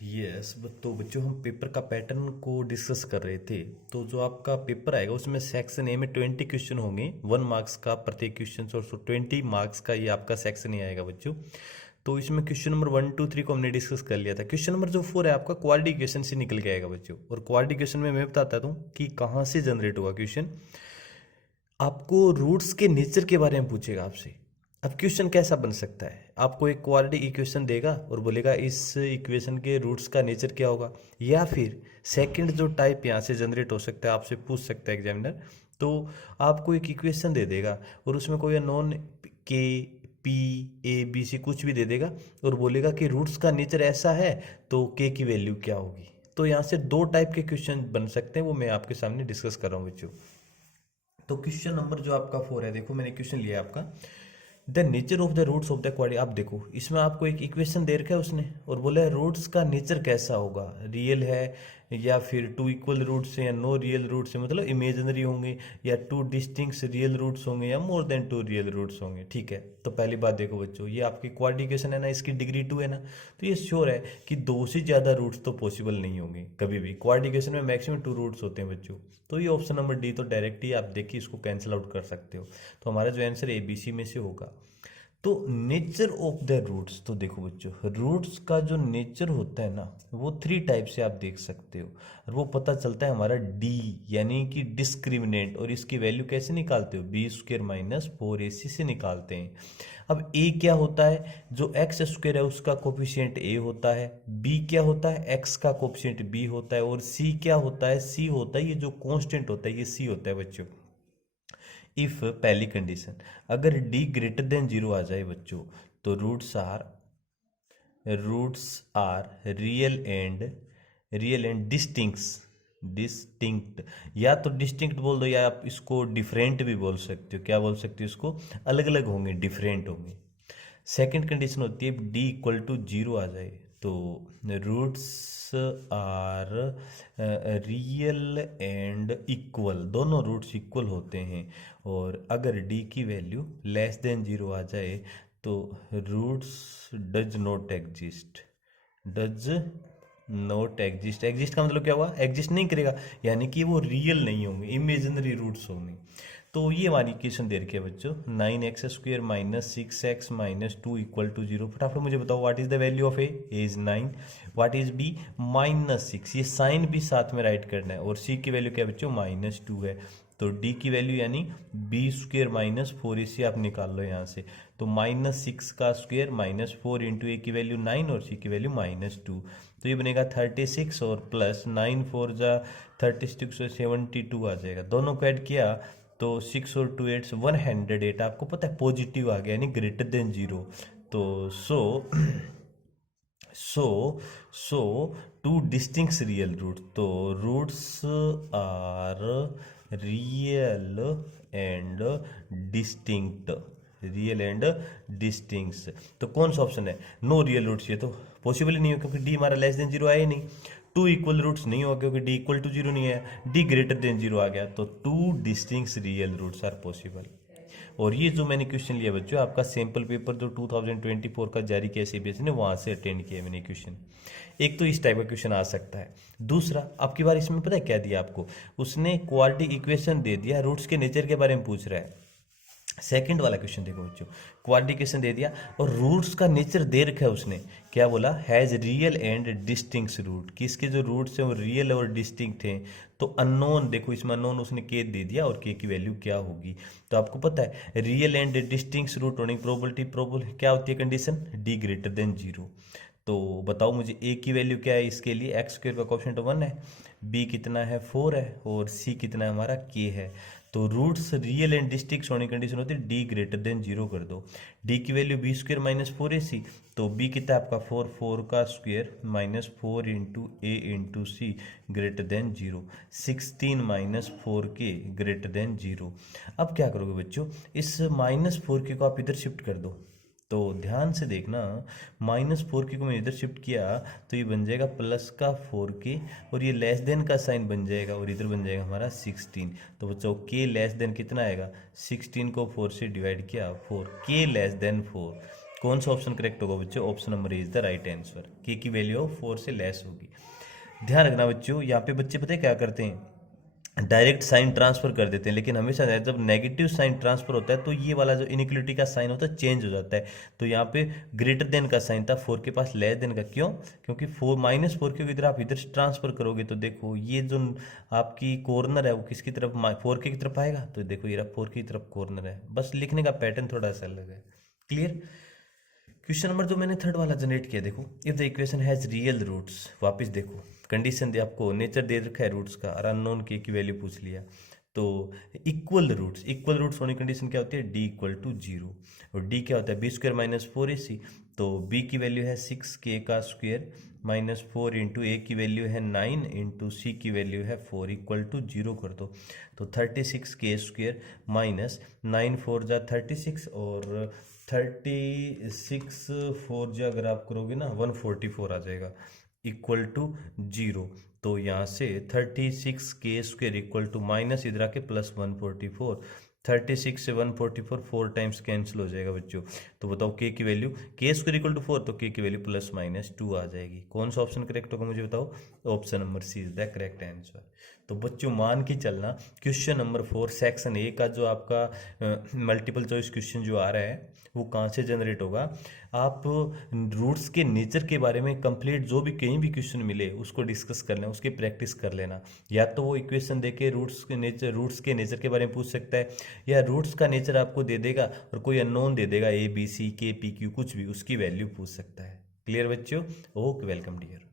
Yes. तो बच्चों हम पेपर का पैटर्न को डिस्कस कर रहे थे। तो जो आपका पेपर आएगा उसमें सेक्शन ए में 20 क्वेश्चन होंगे, 1 मार्क्स का प्रत्येक क्वेश्चन, और 20 मार्क्स का ये आपका सेक्शन ए आएगा बच्चों। तो इसमें क्वेश्चन नंबर 1 2 3 को हमने डिस्कस कर लिया था। क्वेश्चन नंबर जो 4 है आपका क्वाड्रिकेशन से निकल के आएगा बच्चों। और क्वाड्रिकेशन में मैं बताता हूँ कि कहाँ से जनरेट होगा क्वेश्चन। आपको रूट्स के नेचर के बारे में पूछेगा आपसे। अब क्वेश्चन कैसा बन सकता है, आपको एक क्वाड्रेटिक इक्वेशन देगा और बोलेगा इस इक्वेशन के रूट्स का नेचर क्या होगा। या फिर सेकंड जो टाइप यहाँ से जनरेट हो सकता है, आपसे पूछ सकता है एग्जामिनर, तो आपको एक इक्वेशन दे देगा और उसमें कोई नॉन के पी ए बी सी कुछ भी दे देगा और बोलेगा कि रूट्स का नेचर ऐसा है तो के की वैल्यू क्या होगी। तो यहाँ से दो टाइप के क्वेश्चन बन सकते हैं, वो मैं आपके सामने डिस्कस कर रहा हूँ बच्चों। तो क्वेश्चन नंबर जो आपका 4 है, देखो मैंने क्वेश्चन लिया है आपका, the nature of the roots of the quadratic. आप देखो इसमें आपको एक इक्वेशन दे रखा है उसने और बोला है रूट्स का नेचर कैसा होगा, रियल है या फिर टू इक्वल रूट्स हैं या नो रियल रूट्स हैं, मतलब इमेजिनरी होंगे, या टू डिस्टिंक्ट रियल रूट्स होंगे या more than two real roots होंगे। ठीक है, तो पहली बात देखो बच्चों, ये आपकी क्वाड्रिकेशन है ना, इसकी डिग्री 2 है ना, तो ये श्योर है कि दो से ज़्यादा रूट्स तो पॉसिबल नहीं होंगे कभी भी। क्वाड्रिकेशन में मैक्सिमम 2 रूट्स होते हैं बच्चों। तो ये ऑप्शन नंबर डी तो डायरेक्ट ही आप देखिए इसको कैंसिल आउट कर सकते हो। तो हमारा जो आंसर ए बी सी में से होगा। तो नेचर ऑफ द रूट्स, तो देखो बच्चों रूट्स का जो नेचर होता है ना, वो 3 टाइप से आप देख सकते हो। और वो पता चलता है हमारा डी यानी कि डिस्क्रिमिनेंट, और इसकी वैल्यू कैसे निकालते हो, बी स्क्र माइनस 4ac से निकालते हैं। अब ए क्या होता है, जो एक्स स्क्र है उसका कोफिशिएंट ए होता है, बी क्या होता है, एक्स का कोफिशिएंट बी होता है, और सी क्या होता है, सी होता है ये जो कांस्टेंट होता है, ये सी होता है बच्चों। इफ पहली कंडीशन अगर डी ग्रेटर देन 0 आ जाए बच्चों, तो roots are real and distinct. या तो डिस्टिंक्ट बोल दो या आप इसको डिफरेंट भी बोल सकते हो। क्या बोल सकते हो इसको, अलग अलग होंगे, डिफरेंट होंगे। सेकंड कंडीशन होती है डी इक्वल टू 0 आ जाए, तो roots are real and equal, दोनों रूट्स इक्वल होते हैं। और अगर डी की वैल्यू लेस देन 0 आ जाए, तो roots does not exist. Exist का मतलब क्या हुआ, एग्जिस्ट नहीं करेगा, यानी कि वो रियल नहीं होंगे, इमेजिनरी रूट्स होंगे। तो ये हमारी इक्वेशन दे रखी है बच्चों, 9x² minus 6x minus 2 equal to 0। फटाफट मुझे बताओ what is the value of A is 9, what is B -6, ये साइन भी साथ में राइट करना है, और सी की वैल्यू क्या है बच्चों, -2 है। तो डी की वैल्यू यानी b² माइनस 4ac आप निकाल लो यहाँ से। तो -6 का स्क्वेयर -4 इंटू ए की वैल्यू 9 और सी की वैल्यू -2, तो ये बनेगा 36 और प्लस 9 4 जा 36 और 72 आ जाएगा। दोनों को ऐड किया तो 6 और 2 8 108। आपको पता है पॉजिटिव आ गया यानी ग्रेटर देन 0। तो so so two distinct real root, तो roots are real and distinct, real and distinct. तो कौन सा ऑप्शन है, नो रियल रूट्स, ये तो पॉसिबल ही नहीं हो क्योंकि डी हमारा लेस देन 0 आया ही नहीं। टू इक्वल रूट्स नहीं होगा क्योंकि डी इक्वल टू 0 नहीं है, डी ग्रेटर देन 0 आ गया, तो two distinct real roots are possible. और ये जो मैंने क्वेश्चन लिया बच्चों, आपका सैंपल पेपर जो 2024 का जारी किया सीबीएसई ने, वहां से अटेंड किया मैंने क्वेश्चन। एक तो इस टाइप का क्वेश्चन आ सकता है। दूसरा आपकी बार इसमें पता है क्या दिया आपको, उसने क्वाड्रेटिक इक्वेशन दे दिया, रूट्स के नेचर के बारे में पूछ रहा है। सेकंड वाला क्वेश्चन देखो बच्चों, क्वाड्रिकेशन दे दिया और रूट्स का नेचर दे रखा है उसने, क्या बोला, has real and distinct root, कि इसके जो रूट्स हैं वो रियल और डिस्टिंक्ट हैं। तो अननोन, देखो इसमें अननोन उसने के दे दिया और के की वैल्यू क्या होगी। तो आपको पता है रियल एंड डिस्टिंक्ट रूट होने की प्रोबेबिलिटी क्या होती है, कंडीशन डी ग्रेटर देन 0। तो बताओ मुझे ए की वैल्यू क्या है, इसके लिए x² का कोएफिशिएंट 1 है, बी कितना है 4 है, और सी कितना है हमारा k है। तो रूट्स रियल एंड डिस्टिंक्ट होने की कंडीशन होती है डी ग्रेटर देन 0 कर दो। डी की वैल्यू b² माइनस 4ac, तो b कितना है आपका 4 का square minus 4 into A into C greater than 0, 16 minus 4k greater than 0। अब क्या करोगे बच्चों, इस -4k को आप इधर शिफ्ट कर दो। तो ध्यान से देखना, -4k को मैं इधर शिफ्ट किया तो ये बन जाएगा प्लस का 4k, और ये लेस देन का साइन बन जाएगा और इधर बन जाएगा हमारा 16। तो बच्चों k लेस देन कितना आएगा, 16 को 4 से डिवाइड किया 4, k लेस देन 4, कौन सा ऑप्शन करेक्ट होगा बच्चों? Option number is the right answer. के की वैल्यू 4 से लेस होगी। ध्यान रखना बच्चों, यहाँ पे बच्चे पता है क्या करते हैं, डायरेक्ट साइन ट्रांसफर कर देते हैं, लेकिन हमेशा जब नेगेटिव साइन ट्रांसफर होता है तो ये वाला जो इनइक्वलिटी का साइन होता है चेंज हो जाता है। तो यहाँ पे ग्रेटर देन का साइन था, 4 के पास लेस देन का, क्यों? क्योंकि 4 -4 के इधर आप इधर ट्रांसफर करोगे तो देखो ये जो आपकी कॉर्नर है वो किसकी तरफ, 4 की तरफ आएगा। तो देखो ये 4 की तरफ कॉर्नर है, बस लिखने का पैटर्न थोड़ा सा अलग है। क्लियर? क्वेश्चन नंबर जो मैंने थर्ड वाला जनरेट किया, देखो if the equation has real roots, वापस देखो कंडीशन दे, आपको नेचर दे रखा है रूट्स का, और अननोन के की वैल्यू पूछ लिया। तो इक्वल रूट्स होने की कंडीशन क्या होती है? डी इक्वल टू 0, और डी क्या होता है? बी² - 4ac। तो बी की वैल्यू है 6, के का स्क्वेयर -4 इंटू ए की वैल्यू है 9 इंटू सी की वैल्यू है 4 इक्वल टू 0 कर दो। तो 36 के स्क्वेयर -9 4 जा 36, और 36 4 जा अगर आप करोगे ना 144 आ जाएगा इक्वल टू 0। तो यहाँ से 36 के स्क्वेयर इक्वल टू माइनस इधर आके प्लस 144, 36 से 144 4 टाइम्स कैंसिल हो जाएगा बच्चों। तो बताओ के की वैल्यू, के स्क्वेयर इक्वल टू 4, तो के की वैल्यू +-2 आ जाएगी। कौन सा ऑप्शन करेक्ट होगा मुझे बताओ? Option number C is the correct answer. तो बच्चों मान के चलना, क्वेश्चन नंबर 4 सेक्शन ए का जो आपका मल्टीपल चॉइस क्वेश्चन जो आ रहा है वो कहाँ से जनरेट होगा? आप रूट्स के नेचर के बारे में कंप्लीट जो भी कहीं भी क्वेश्चन मिले उसको डिस्कस कर लेना, उसकी प्रैक्टिस कर लेना। या तो वो इक्वेशन देके रूट्स के नेचर के बारे में पूछ सकता है, या रूट्स का नेचर आपको दे देगा और कोई अननोन दे देगा, ए बी सी के पी क्यू कुछ भी, उसकी वैल्यू पूछ सकता है। क्लियर बच्चों? Okay, welcome dear.